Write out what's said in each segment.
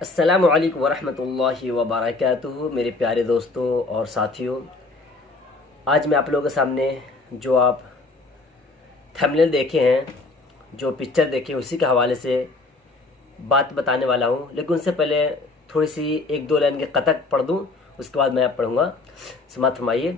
अस्सलामु अलैकुम वरहमतुल्लाहि वबरकातुहू। मेरे प्यारे दोस्तों और साथियों, आज मैं आप लोगों के सामने जो आप थंबनेल देखे हैं, जो पिक्चर देखे, उसी के हवाले से बात बताने वाला हूँ। लेकिन उससे पहले थोड़ी सी एक दो लाइन के कतक पढ़ दूँ, उसके बाद मैं आप पढ़ूँगा। समात फरमाइए।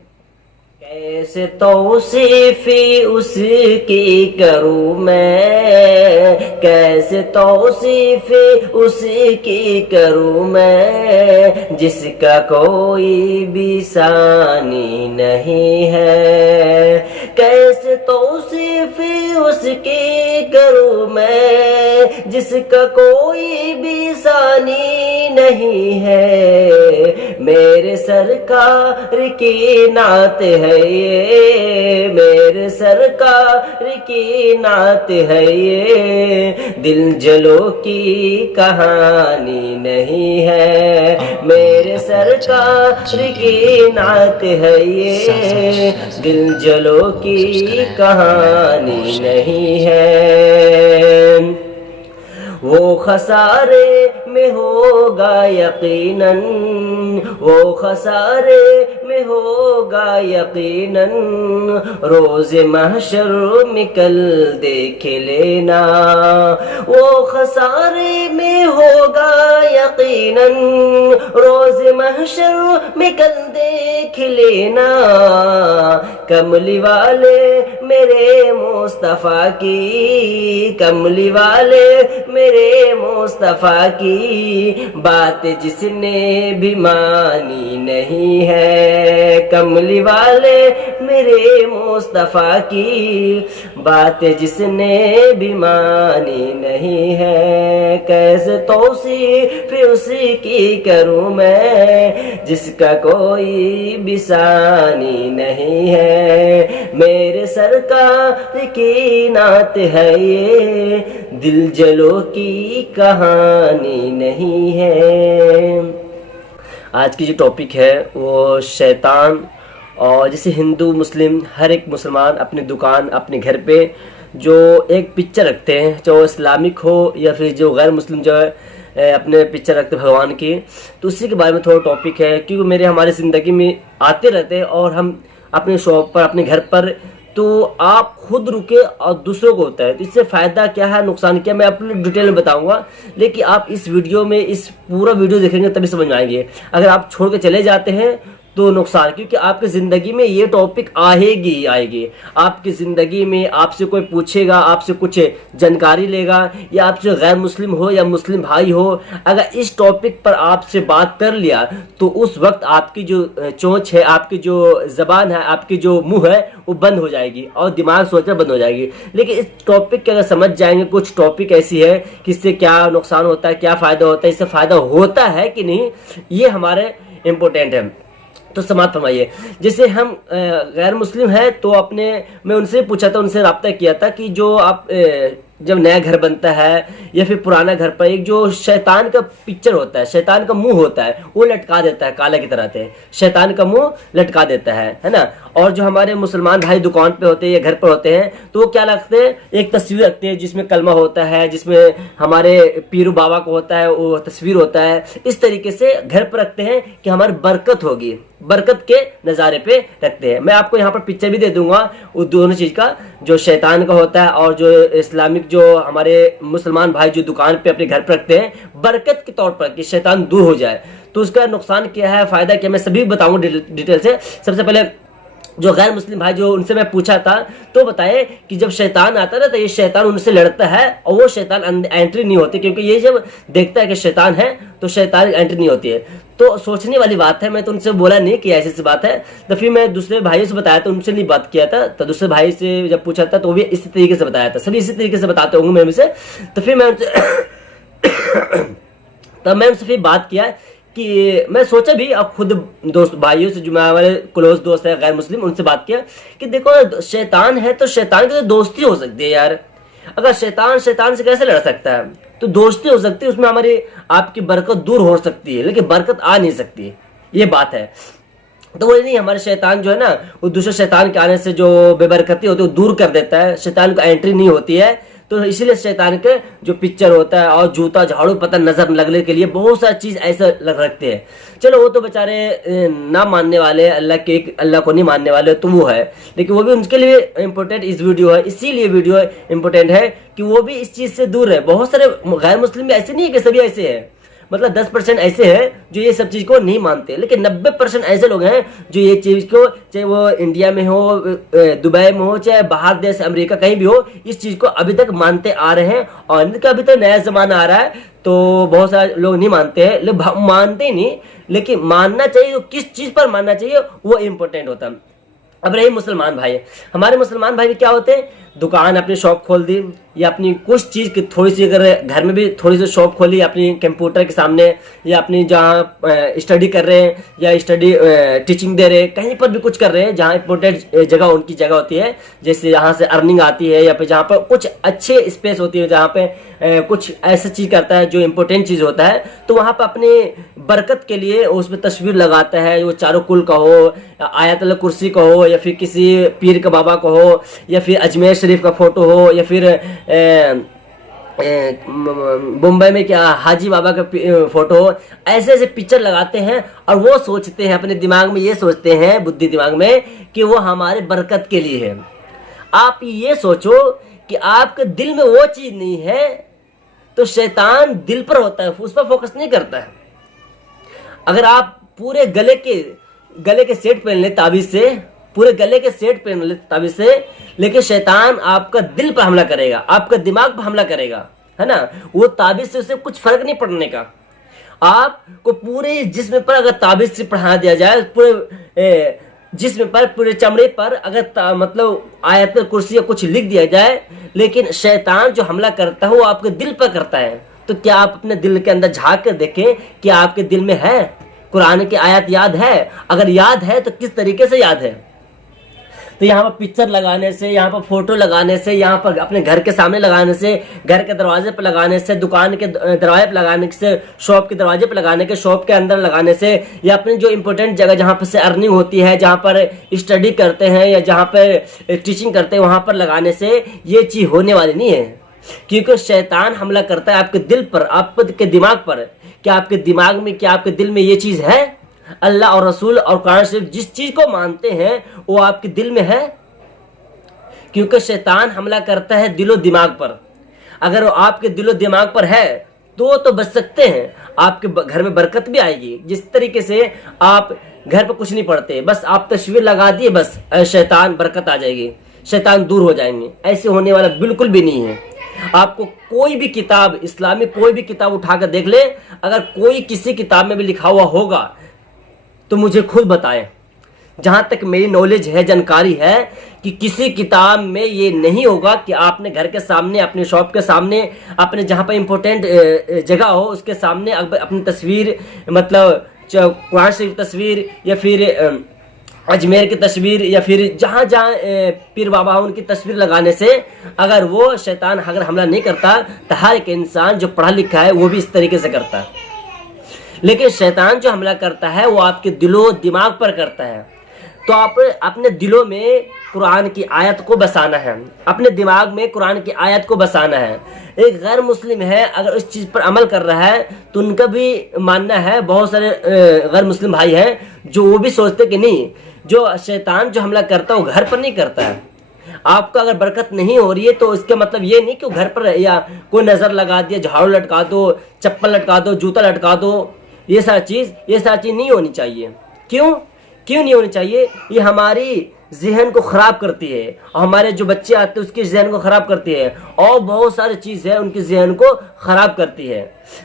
कैसे तौसीफ़ी उसकी करूँ मैं, कैसे तौसीफ़ी उसकी करूँ मैं, जिसका कोई भी सानी नहीं है। कैसे तौसीफ़ी उसकी करूँ मैं, जिसका कोई भी सानी नहीं है। मेरे सरकार की नात है ये, मेरे सरकार की नात है ये, दिल जलो की कहानी नहीं है। मेरे सरकार की नात है ये, दिल जलो की कहानी नहीं है। वो खसारे में होगा यकीनन, वो खसारे में होगा यकीनन, रोज़ महशर में कल देख लेना। वो खसारे में होगा यकीनन, रोज़ महशर में कल देख लेना। कमली वाले मेरे मुस्तफ़ा की, कमली वाले मेरे मुस्तफ़ा की, बात जिसने भी मानी नहीं है। कमली वाले मेरे मुस्तफ़ा की, बात जिसने भी मानी नहीं है। कैसे तौसीफ़ उसकी करूँ मैं, जिसका कोई भी सानी नहीं है। मेरे सरकार की नात है ये, दिल जलो की कहानी नहीं है। आज की जो टॉपिक है वो शैतान। और जैसे हिंदू मुस्लिम हर एक मुसलमान अपनी दुकान, अपने घर पे जो एक पिक्चर रखते हैं, चाहे इस्लामिक हो या फिर जो गैर मुस्लिम जो है अपने पिक्चर रखते हैं भगवान की, तो उसी के बारे में थोड़ा टॉपिक है। क्योंकि मेरे हमारी ज़िंदगी में आते रहते हैं और हम अपने शॉप पर, अपने घर पर, तो आप खुद रुके और दूसरों को होता है, तो इससे फ़ायदा क्या है, नुकसान क्या, मैं अपने डिटेल में बताऊंगा। लेकिन आप इस वीडियो में इस पूरा वीडियो देखेंगे तभी समझ में आएंगे। अगर आप छोड़ के चले जाते हैं तो नुकसान, क्योंकि आपकी ज़िंदगी में ये टॉपिक आएगी ही आएगी। आपकी ज़िंदगी में आपसे कोई पूछेगा, आपसे कुछ जानकारी लेगा, या आपसे गैर मुस्लिम हो या मुस्लिम भाई हो, अगर इस टॉपिक पर आपसे बात कर लिया तो उस वक्त आपकी जो चोंच है, आपकी जो ज़बान है, आपकी जो मुंह है, वो बंद हो जाएगी और दिमाग सोचना बंद हो जाएगी। लेकिन इस टॉपिक के अगर समझ जाएंगे, कुछ टॉपिक ऐसी है कि इससे क्या नुकसान होता है, क्या फ़ायदा होता है, इससे फ़ायदा होता है कि नहीं, ये हमारे इम्पोर्टेंट है। तो समात फरमाइए। जैसे हम गैर मुस्लिम है तो अपने, मैं उनसे पूछा था, उनसे रब्ता किया था कि जो आप जब नया घर बनता है या फिर पुराना घर पर एक जो शैतान का पिक्चर होता है, शैतान का मुंह होता है, वो लटका देता है काला की तरह से, शैतान का मुंह लटका देता है ना। और जो हमारे मुसलमान भाई दुकान पे होते हैं या घर पर होते हैं, तो वो क्या रखते हैं, एक तस्वीर रखते हैं जिसमें कलमा होता है, जिसमें हमारे पीरू बाबा को होता है, वो तस्वीर होता है। इस तरीके से घर पर रखते हैं कि हमारी बरकत होगी, बरकत के नज़ारे पे रखते हैं। मैं आपको यहाँ पर पिक्चर भी दे दूंगा वो दोनों चीज़ का, जो शैतान का होता है और जो इस्लामिक, जो हमारे मुसलमान भाई जो दुकान पे अपने घर पर रखते हैं बरकत के तौर पर कि शैतान दूर हो जाए। तो उसका नुकसान क्या है, फ़ायदा क्या, मैं सभी बताऊंगा डिटेल से। सबसे पहले जो गैर मुस्लिम भाई, जो उनसे मैं पूछा था, तो बताए कि जब शैतान आता है ना, तो ये शैतान उनसे लड़ता है और वो शैतान एंट्री नहीं होती, क्योंकि ये जब देखता है कि शैतान है तो शैतान एंट्री नहीं होती है। तो सोचने वाली बात है। मैं तो उनसे बोला नहीं कि ऐसी बात है। तो फिर मैं दूसरे भाइयों से बताया, तो उनसे नहीं बात किया था। तो दूसरे भाई से जब पूछा था तो वो भी इसी तरीके से बताया था, सभी इसी तरीके से बताते होंगे मेरे से। तो फिर मैं उनसे तब मैं उनसे फिर बात किया कि मैं सोचा भी, अब खुद दोस्त भाइयों से जो हमारे क्लोज दोस्त है गैर मुस्लिम, उनसे बात किया कि देखो शैतान है तो शैतान की तो दोस्ती हो सकती है यार। अगर शैतान शैतान से कैसे लड़ सकता है, तो दोस्ती हो सकती है, उसमें हमारी आपकी बरकत दूर हो सकती है, लेकिन बरकत आ नहीं सकती, ये बात है। तो वो नहीं, हमारे शैतान जो है ना, वो दूसरे शैतान के आने से जो बेबरकती होती है वो दूर कर देता है, शैतान को एंट्री नहीं होती है। तो इसीलिए शैतान के जो पिक्चर होता है और जूता झाड़ू पतन नजर लगने के लिए बहुत सारी चीज ऐसा रखते हैं। चलो वो तो बेचारे ना मानने वाले, अल्लाह को नहीं मानने वाले तो वो है, लेकिन वो भी उनके लिए इम्पोर्टेंट इस वीडियो है। इसीलिए वीडियो इम्पोर्टेंट है कि वो भी इस चीज से दूर है। बहुत सारे गैर मुस्लिम भी ऐसे नहीं है कि सभी ऐसे है, मतलब 10% ऐसे हैं जो ये सब चीज को नहीं मानते, लेकिन 90% ऐसे लोग हैं जो ये चीज को, चाहे वो इंडिया में हो, दुबई में हो, चाहे बाहर देश अमेरिका कहीं भी हो, इस चीज को अभी तक मानते आ रहे हैं। और इनका अभी तक नया जमाना आ रहा है तो बहुत सारे लोग नहीं मानते हैं, लोग मानते ही नहीं, लेकिन मानना चाहिए तो किस चीज पर मानना चाहिए वो इम्पोर्टेंट होता है। अब रही मुसलमान भाई, हमारे मुसलमान भाई भी क्या होते हैं, दुकान अपनी शॉप खोल दी या अपनी कुछ चीज़ की थोड़ी सी, अगर घर में भी थोड़ी सी शॉप खोली अपनी कंप्यूटर के सामने, या अपनी जहाँ स्टडी कर रहे हैं या स्टडी टीचिंग दे रहे हैं, कहीं पर भी कुछ कर रहे हैं जहाँ इंपॉर्टेंट जगह उनकी जगह होती है, जैसे यहाँ से अर्निंग आती है या फिर जहाँ पर कुछ अच्छे स्पेस होती है, जहाँ पे कुछ ऐसा चीज़ करता है जो इम्पोर्टेंट चीज़ होता है, तो वहाँ पर अपनी बरकत के लिए उसमें तस्वीर लगाता है, वो चारों कुल का हो, आयतुल्ला कुर्सी का हो, या फिर किसी पीर का बाबा का हो, या फिर अजमेर शरीफ का फोटो हो, या फिर मुंबई में क्या हाजी बाबा का फोटो हो। ऐसे ऐसे पिक्चर लगाते हैं और वो सोचते हैं, अपने दिमाग में ये सोचते हैं, बुद्धि दिमाग में, कि वो हमारे बरकत के लिए है। आप ये सोचो कि आपके दिल में वो चीज नहीं है तो शैतान दिल पर होता है, उस पर फोकस नहीं करता है। अगर आप पूरे गले के सेट पहन ले ताबीज से, पूरे गले के सेट पहन ले ताबीज से, लेकिन शैतान आपका दिल पर हमला करेगा, आपका दिमाग पर हमला करेगा, है ना। वो ताबीज से उसे कुछ फर्क नहीं पड़ने का। आपको पूरे जिस्म पर अगर ताबीज से पढ़ा दिया जाए, पूरे जिस्म पर, पूरे चमड़े पर अगर मतलब आयतुल कुर्सी या कुछ लिख दिया जाए, लेकिन शैतान जो हमला करता है वो आपके दिल पर करता है। तो क्या आप अपने दिल के अंदर झांक कर देखें कि आपके दिल में है कुरान की आयत याद है? अगर याद है तो किस तरीके से याद है? तो यहाँ पर पिक्चर लगाने से, यहाँ पर फोटो लगाने से, यहाँ पर अपने घर के सामने लगाने से, घर के दरवाजे पर लगाने से, दुकान के दरवाजे पर लगाने से, शॉप के दरवाजे पर लगाने के, शॉप के अंदर लगाने से, या अपनी जो इम्पोर्टेंट जगह जहाँ पर से अर्निंग होती है, जहाँ पर स्टडी करते हैं या जहाँ पर टीचिंग करते हैं, वहाँ पर लगाने से ये चीज़ होने वाली नहीं है। क्योंकि शैतान हमला करता है आपके दिल पर, आपके दिमाग पर। क्या आपके दिमाग में, क्या आपके दिल में ये चीज़ है? अल्लाह और रसूल और कुरान शरीफ जिस चीज को मानते हैं वो आपके दिल में है? क्योंकि शैतान हमला करता है दिलो दिमाग पर। अगर वो आपके दिलो दिमाग पर है तो बच सकते हैं, आपके घर में बरकत भी आएगी। जिस तरीके से आप घर पर कुछ नहीं पढ़ते, बस आप तस्वीर लगा दिए, बस शैतान बरकत आ जाएगी, शैतान दूर हो जाएंगे। ऐसे होने वाला बिल्कुल भी नहीं है। आपको कोई भी किताब, इस्लामिक कोई भी किताब उठाकर देख ले, अगर कोई किसी किताब में भी लिखा हुआ होगा तो मुझे खुद बताएं। जहां तक मेरी नॉलेज है, जानकारी है, कि किसी किताब में ये नहीं होगा कि आपने घर के सामने, अपने शॉप के सामने, अपने जहां पर इंपॉर्टेंट जगह हो उसके सामने अपनी तस्वीर, मतलब कुरान शरीफ तस्वीर, या फिर अजमेर की तस्वीर, या फिर जहाँ जहाँ पीर बाबा उनकी तस्वीर लगाने से अगर वो शैतान अगर हमला नहीं करता, तो हर एक इंसान जो पढ़ा लिखा है वो भी इस तरीके से करता है। लेकिन शैतान जो हमला करता है वो आपके दिलो दिमाग पर करता है। तो आप अपने दिलों में कुरान की आयत को बसाना है, अपने दिमाग में कुरान की आयत को बसाना है। एक गैर मुस्लिम है, अगर इस चीज़ पर अमल कर रहा है तो उनका भी मानना है, बहुत सारे गैर मुस्लिम भाई हैं जो वो भी सोचते कि नहीं, जो शैतान जो हमला करता है वो घर पर नहीं करता है। आपको अगर बरकत नहीं हो रही है तो इसका मतलब ये नहीं कि घर पर या कोई नज़र लगा दिया, झाड़ू लटका दो, चप्पल लटका दो, जूता लटका दो, ये सारी चीज़ नहीं होनी चाहिए। क्यों नहीं होनी चाहिए? ये हमारी जहन को ख़राब करती है, और हमारे जो बच्चे आते हैं उसके जहन को ख़राब करती है, और बहुत सारी चीज़ है उनके जहन को ख़राब करती है।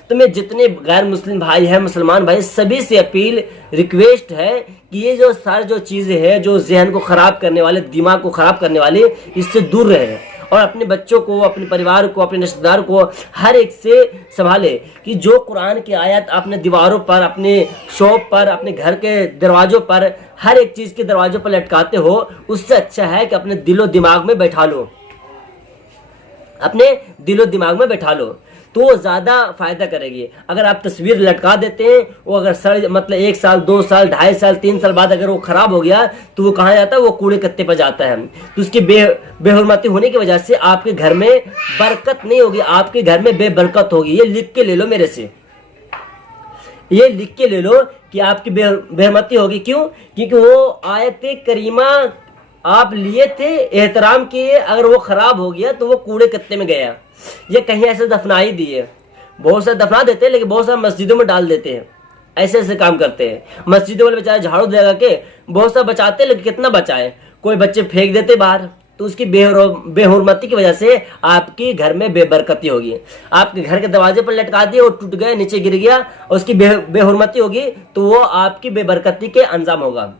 तो मैं जितने गैर मुस्लिम भाई हैं, मुसलमान भाई, सभी से अपील, रिक्वेस्ट है कि ये जो सारी जो चीज़ें हैं जो जहन को ख़राब करने वाले, दिमाग को ख़राब करने वाली, इससे दूर रहे, और अपने बच्चों को, अपने परिवार को, अपने रिश्तेदार को, हर एक से संभाले। कि जो कुरान की आयत अपने दीवारों पर, अपने शॉप पर, अपने घर के दरवाजों पर, हर एक चीज़ के दरवाजों पर लटकाते हो, उससे अच्छा है कि अपने दिलो दिमाग में बैठा लो, अपने दिलो दिमाग में बैठा लो। तो वो ज़्यादा फायदा करेगी। अगर आप तस्वीर लटका देते हैं, वो अगर सड़ मतलब 1 साल 2 साल 2.5 साल 3 साल बाद अगर वो खराब हो गया तो वो कहाँ जाता है, वो कूड़े कत्ते पर जाता है। तो उसकी बेहुरमती होने की वजह से आपके घर में बरकत नहीं होगी, आपके घर में बेबरकत होगी। ये लिख के ले लो मेरे से, ये लिख के ले लो कि आपकी बेहुरमती होगी। क्यों? क्योंकि वो आयत करीमा आप लिए थे, एहतराम किए, अगर वो खराब हो गया तो वो कूड़े कत्ते में गया। ये कहीं ऐसे दफना ही दिए, बहुत सारे दफना देते हैं लेकिन बहुत सारे मस्जिदों में डाल देते हैं, ऐसे ऐसे काम करते हैं। मस्जिदों वाले बेचारे झाड़ू लगा के बहुत सारा बचाते हैं, लेकिन कितना बचाए, कोई बच्चे फेंक देते बाहर। तो उसकी बेहुरमती की वजह से आपके घर में बेबरकती होगी। आपके घर के दरवाजे पर लटका दिए, वो टूट गया, नीचे गिर गया, और उसकी बेहुरमती होगी तो वो आपकी बेबरकती के अंजाम होगा।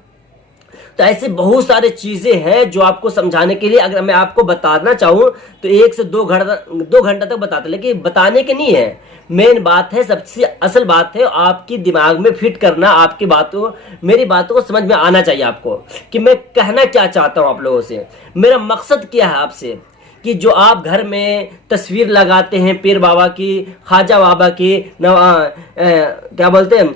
तो ऐसी बहुत सारी चीजें हैं जो आपको समझाने के लिए, अगर मैं आपको बताना चाहूँ तो 1 से 2 घंटा तक बताते, लेकिन बताने के नहीं है। मेन बात है, सबसे असल बात है आपकी दिमाग में फिट करना, आपकी बातों, मेरी बातों को समझ में आना चाहिए आपको कि मैं कहना क्या चाहता हूँ आप लोगों से, मेरा मकसद क्या है आपसे। कि जो आप घर में तस्वीर लगाते हैं पीर बाबा की, ख्वाजा बाबा की, क्या बोलते हैं,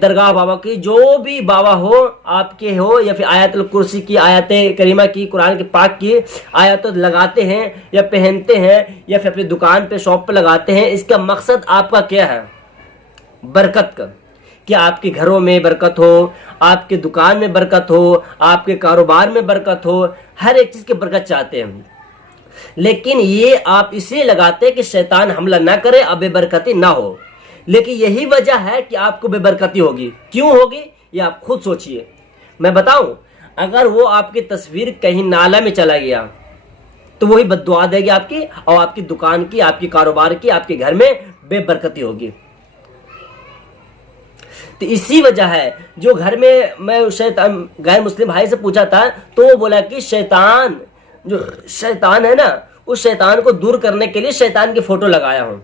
दरगाह बाबा की, जो भी बाबा हो आपके हो, या फिर आयतुल कुर्सी की, आयत करीमा की, कुरान के पाक की आयत लगाते हैं या पहनते हैं, या फिर अपनी दुकान पे शॉप पे लगाते हैं, इसका मकसद आपका क्या है? बरकत का, कि आपके घरों में बरकत हो, आपके दुकान में बरकत हो, आपके कारोबार में बरकत हो, हर एक चीज की बरकत चाहते हैं। लेकिन ये आप इसलिए लगाते हैं कि शैतान हमला ना करे, अब बेबरकती ना हो। लेकिन यही वजह है कि आपको बेबरकती होगी। क्यों होगी ये आप खुद सोचिए। मैं बताऊं, अगर वो आपकी तस्वीर कहीं नाला में चला गया तो वही बद्दुआ देगी आपकी, और आपकी दुकान की, आपकी कारोबार की, आपके घर में बेबरकती होगी। तो इसी वजह है जो घर में, मैं शैतान गैर मुस्लिम भाई से पूछा था तो वो बोला कि शैतान, जो शैतान है ना, उस शैतान को दूर करने के लिए शैतान की फोटो लगाया हूं।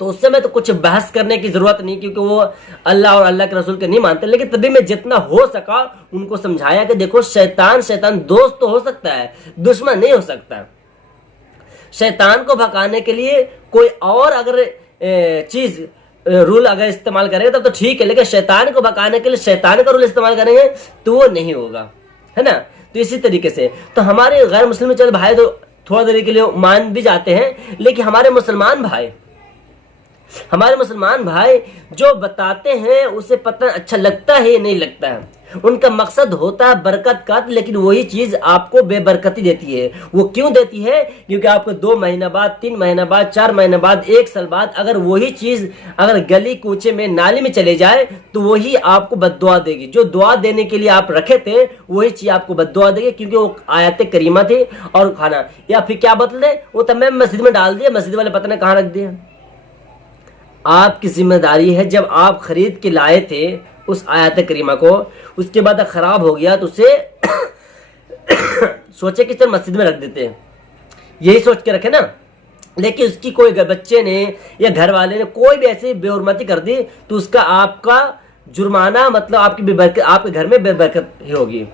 तो उससे मैं तो कुछ बहस करने की जरूरत नहीं, क्योंकि वो अल्लाह और अल्लाह के रसूल के नहीं मानते। लेकिन तभी मैं जितना हो सका उनको समझाया कि देखो शैतान दोस्त तो हो सकता है, दुश्मन नहीं हो सकता। शैतान को भगाने के लिए कोई और अगर चीज रूल अगर इस्तेमाल करेंगे तब तो ठीक है, लेकिन शैतान को भगाने के लिए शैतान का रूल इस्तेमाल करेंगे तो वो नहीं होगा, है ना। तो इसी तरीके से तो हमारे गैर मुस्लिम चल भाई तो थोड़ा देर के लिए मान भी जाते हैं, लेकिन हमारे मुसलमान भाई जो बताते हैं उसे पता अच्छा लगता है नहीं लगता है। उनका मकसद होता है बरकत का, लेकिन वही चीज आपको बेबरकती देती है। वो क्यों देती है? क्योंकि आपको 2 महीना बाद, 3 महीना बाद, 4 महीना बाद, 1 साल बाद अगर वही चीज अगर गली कूचे में, नाली में चले जाए तो वही आपको बद्दुआ देगी। जो दुआ देने के लिए आप रखे थे वही चीज आपको बद्दुआ देगी, क्योंकि वो आयत करीमा थी और खाना। या फिर क्या बदले, वो तब मैं मस्जिद में डाल दिया, मस्जिद वाले पता नहीं कहाँ रख दिया। आपकी जिम्मेदारी है, जब आप खरीद के लाए थे उस आयत करीमा को, उसके बाद खराब हो गया तो उसे सोचे कि चल मस्जिद में रख देते हैं, यही सोच के रखे ना। लेकिन उसकी कोई बच्चे ने या घर वाले ने कोई भी ऐसी बेहुरमती कर दी तो उसका आपका जुर्माना, मतलब आपकी बेबरकत, आपके घर में बेबरकत ही होगी।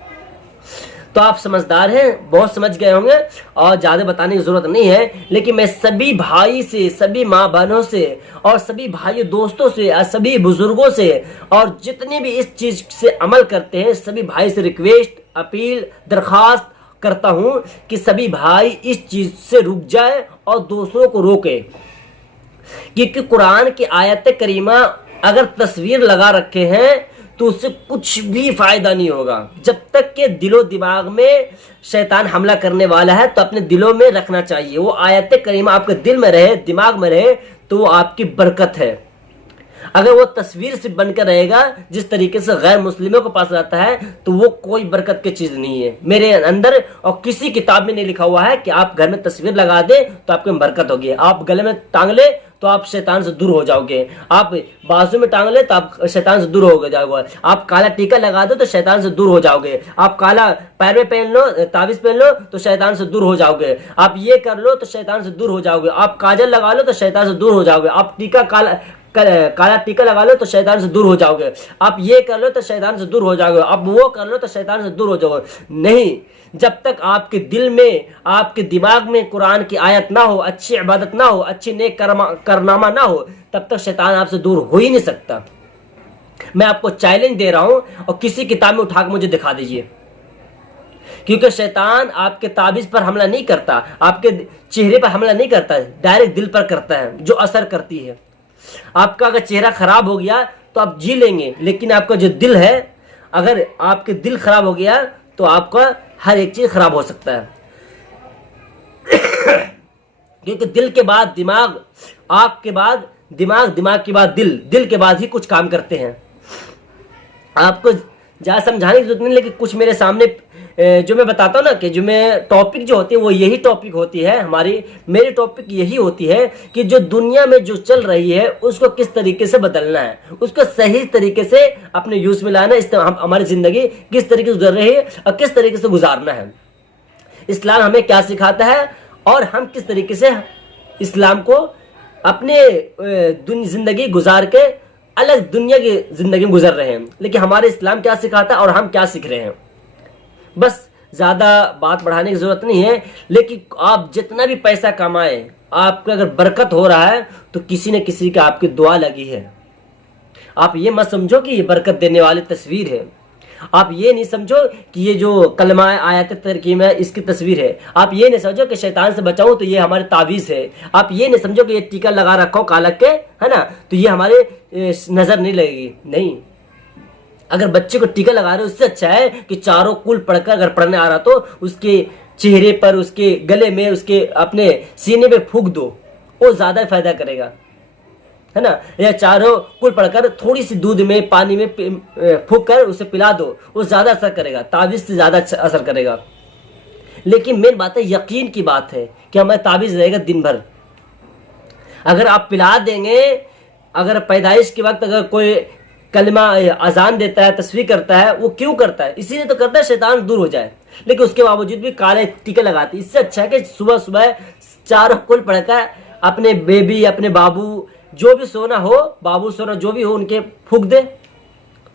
तो आप समझदार हैं, बहुत समझ गए होंगे और ज़्यादा बताने की ज़रूरत नहीं है। लेकिन मैं सभी भाई से, सभी माँ बहनों से और सभी भाई दोस्तों से और सभी बुजुर्गों से और जितने भी इस चीज़ से अमल करते हैं सभी भाई से रिक्वेस्ट, अपील, दरख्वास्त करता हूँ कि सभी भाई इस चीज़ से रुक जाए और दूसरों को रोके। क्योंकि कुरान की आयत करीमा अगर तस्वीर लगा रखे हैं तो उससे कुछ भी फायदा नहीं होगा। जब तक के दिलो दिमाग में शैतान हमला करने वाला है तो अपने दिलों में रखना चाहिए। वो आयत करीमा आपके दिल में रहे, दिमाग में रहे तो वो आपकी बरकत है। अगर वो तस्वीर से बनकर रहेगा जिस तरीके से गैर मुस्लिमों के पास रहता है तो वो कोई बरकत की चीज नहीं है। मेरे अंदर और किसी किताब में नहीं लिखा हुआ है कि आप घर में तस्वीर लगा दे तो आपके बरकत होगी। आप गले में टांग ले तो आप शैतान से दूर हो जाओगे, आप बाजू में टांग ले तो आप शैतान से दूर हो जाओगे, आप काला टीका लगा दो तो शैतान से दूर हो जाओगे, आप काला पैर में पहन लो, ताबीज पहन लो तो शैतान से दूर हो जाओगे, आप ये कर लो तो शैतान से दूर हो जाओगे, आप काजल लगा लो तो शैतान से दूर हो जाओगे, आप टीका काला काला टीका लगा लो तो शैतान से दूर हो जाओगे, आप ये कर लो तो शैतान से दूर हो जाओगे, आप वो कर लो तो शैतान से दूर हो जाओगे। नहीं, जब तक आपके दिल में, आपके दिमाग में कुरान की आयत ना हो, अच्छी इबादत ना हो, अच्छी नेक कारनामा ना हो, तब तक शैतान आपसे दूर हो ही नहीं सकता। मैं आपको चैलेंज दे रहा हूं, और किसी किताब में उठाकर मुझे दिखा दीजिए, क्योंकि शैतान आपके ताबीज पर हमला नहीं करता, आपके चेहरे पर हमला नहीं करता, डायरेक्ट दिल पर करता है, जो असर करती है। आपका अगर चेहरा खराब हो गया तो आप जी लेंगे, लेकिन आपका जो दिल है, अगर आपके दिल खराब हो गया तो आपका हर एक चीज खराब हो सकता है। क्योंकि दिल के बाद दिमाग, आंख के बाद दिमाग, दिमाग के बाद दिल, दिल के बाद ही कुछ काम करते हैं। आपको ज़्यादा समझाने की जरूरत नहीं, लेकिन कुछ मेरे सामने जो मैं बताता हूँ ना, कि जो मैं टॉपिक जो होती है वो यही टॉपिक होती है हमारी, मेरी टॉपिक यही होती है कि जो दुनिया में जो चल रही है उसको किस तरीके से बदलना है, उसको सही तरीके से अपने यूज में लाना, इस हमारी ज़िंदगी किस तरीके से गुजर रही है और किस तरीके से गुजारना है, इस्लाम हमें क्या सिखाता है और हम किस तरीके से इस्लाम को अपने ज़िंदगी गुजार के अलग दुनिया की ज़िंदगी में गुजर रहे हैं। लेकिन हमारे इस्लाम क्या सिखाता है और हम क्या सीख रहे हैं। बस ज़्यादा बात बढ़ाने की ज़रूरत नहीं है, लेकिन आप जितना भी पैसा कमाएं, आपका अगर बरकत हो रहा है तो किसी न किसी का आपकी दुआ लगी है। आप ये मत समझो कि ये बरकत देने वाली तस्वीर है, आप ये नहीं समझो कि ये जो कलमा आयत तरकीम है इसकी तस्वीर है, आप ये नहीं समझो कि शैतान से बचाओ तो ये हमारे तावीज़ है, आप ये नहीं समझो कि ये टीका लगा रखो काला के, है ना, तो ये हमारे नज़र नहीं लगेगी। नहीं, अगर बच्चे को टीका लगा रहे हो उससे अच्छा है कि चारों कुल पढ़कर अगर पढ़ने आ रहा तो उसके चेहरे पर, उसके गले में, उसके अपने सीने पे फूंक दो, वो ज़्यादा फायदा करेगा, है ना। या चारों कुल पढ़कर थोड़ी सी दूध में, पानी में फूंक कर उसे पिला दो, वो ज़्यादा असर करेगा, तावीज़ से ज़्यादा असर करेगा। लेकिन मेन बात है, यकीन की बात है कि हमारा तावीज़ रहेगा दिन भर। अगर आप पिला देंगे, अगर पैदाइश के वक्त अगर कोई कलमा अजान देता है, तस्वीर करता है, वो क्यों करता है? इसीलिए तो करता है शैतान दूर हो जाए, लेकिन उसके बावजूद भी काले टीके लगाते। इससे अच्छा है कि सुबह सुबह चारों कुल पढ़कर अपने बेबी, अपने बाबू, जो भी सोना हो, बाबू सोना जो भी हो, उनके फूंक दे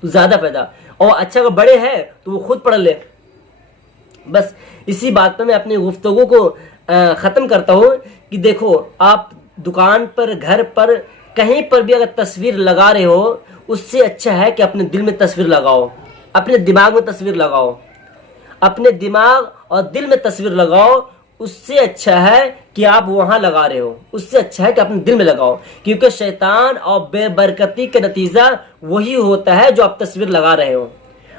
तो ज़्यादा फायदा। और अच्छा अगर बड़े हैं तो वो खुद पढ़ ले। बस इसी बात पर मैं अपनी गुफ्तगू को ख़त्म करता हूँ कि देखो, आप दुकान पर, घर पर, कहीं पर भी अगर तस्वीर लगा रहे हो, उससे अच्छा है कि अपने दिल में तस्वीर लगाओ, अपने दिमाग में तस्वीर लगाओ, अपने दिमाग और दिल में तस्वीर लगाओ। उससे अच्छा है कि आप वहाँ लगा रहे हो, उससे अच्छा है कि अपने दिल में लगाओ, क्योंकि शैतान और बेबरकती का नतीजा वही होता है जो आप तस्वीर लगा रहे हो।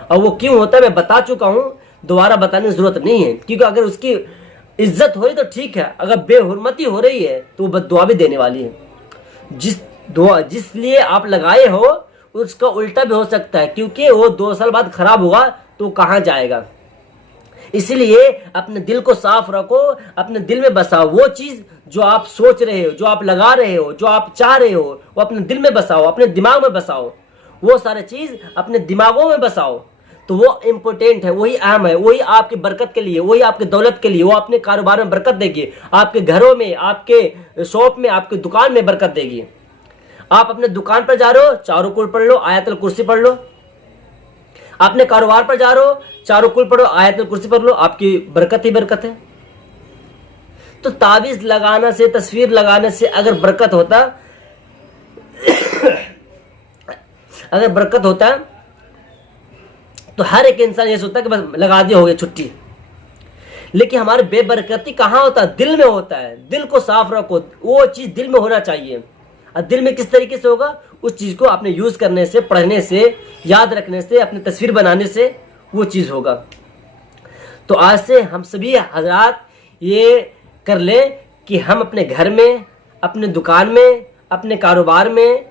और वो क्यों होता है मैं बता चुका हूँ, दोबारा बताने की जरूरत नहीं है, क्योंकि अगर उसकी इज्जत हो रही तो ठीक है, अगर बेहुरमती हो रही है तो वो बद्दुआ भी देने वाली है। जिस लिए आप लगाए हो उसका उल्टा भी हो सकता है, क्योंकि वो 2 साल बाद खराब होगा तो कहाँ जाएगा। इसलिए अपने दिल को साफ रखो, अपने दिल में बसाओ वो चीज जो आप सोच रहे हो, जो आप लगा रहे हो, जो आप चाह रहे हो, वो अपने दिल में बसाओ, अपने दिमाग में बसाओ, वो सारे चीज अपने दिमागों में बसाओ, तो वो इम्पोर्टेंट है, वही अहम है, वही आपकी बरकत के लिए, वही आपके दौलत के लिए, वो अपने कारोबार में बरकत देगी, आपके घरों में, आपके शॉप में, आपकी दुकान में बरकत देगी। आप अपने दुकान पर जा रहे हो, चारों कुल पढ़ लो, आयतुल कुर्सी पढ़ लो। अपने कारोबार पर जा रहे हो, चारों कुल पढ़ो, आयतुल कुर्सी पढ़ लो, आपकी बरकत ही बरकत है। तो ताबीज लगाना से, तस्वीर लगाने से अगर बरकत होता अगर बरकत होता तो हर एक इंसान ये सोचता कि बस लगा दिया, हो गया, छुट्टी। लेकिन हमारे बेबरकती कहाँ होता है? दिल में होता है। दिल को साफ रखो, वो चीज दिल में होना चाहिए। और दिल में किस तरीके से होगा? उस चीज को अपने यूज करने से, पढ़ने से, याद रखने से, अपनी तस्वीर बनाने से वो चीज होगा। तो आज से हम सभी हजरात ये कर ले कि हम अपने घर में, अपने दुकान में, अपने कारोबार में,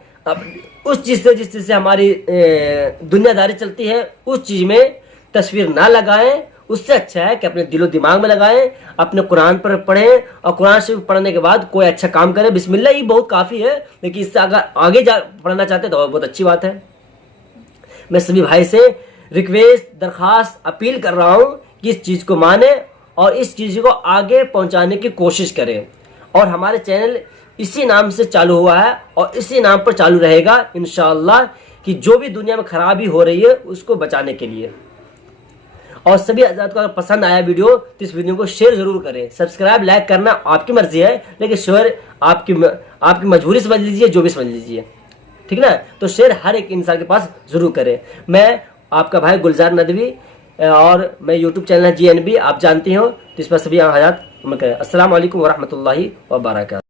उस चीज से जिस चीज से हमारी दुनियादारी चलती है, उस चीज में तस्वीर ना लगाएं। उससे अच्छा है कि अपने दिलो दिमाग में लगाएं, अपने कुरान पर पढ़ें, और कुरान शरीफ पढ़ने के बाद कोई अच्छा काम करें। बिस्मिल्लाह ही बहुत काफ़ी है, लेकिन इससे अगर आगे जा पढ़ना चाहते हैं तो बहुत अच्छी बात है। मैं सभी भाई से रिक्वेस्ट, दरख्वास्त, अपील कर रहा हूँ कि इस चीज़ को माने और इस चीज़ को आगे पहुँचाने की कोशिश करें। और हमारे चैनल इसी नाम से चालू हुआ है और इसी नाम पर चालू रहेगा इंशाअल्लाह, कि जो भी दुनिया में खराबी हो रही है उसको बचाने के लिए। और सभी हज़रात को अगर पसंद आया वीडियो तो इस वीडियो को शेयर जरूर करें। सब्सक्राइब लाइक करना आपकी मर्जी है, लेकिन शेयर आपकी मजबूरी समझ लीजिए, जो भी समझ लीजिए, ठीक ना। तो शेयर हर एक इंसान के पास जरूर करें। मैं आपका भाई गुलजार नदवी, और मैं यूट्यूब चैनल GNB आप जानती हो, तो इस पर सभी हज़रात अस्सलाम वालेकुम वरहमतुल्लाहि वबरकातुहू।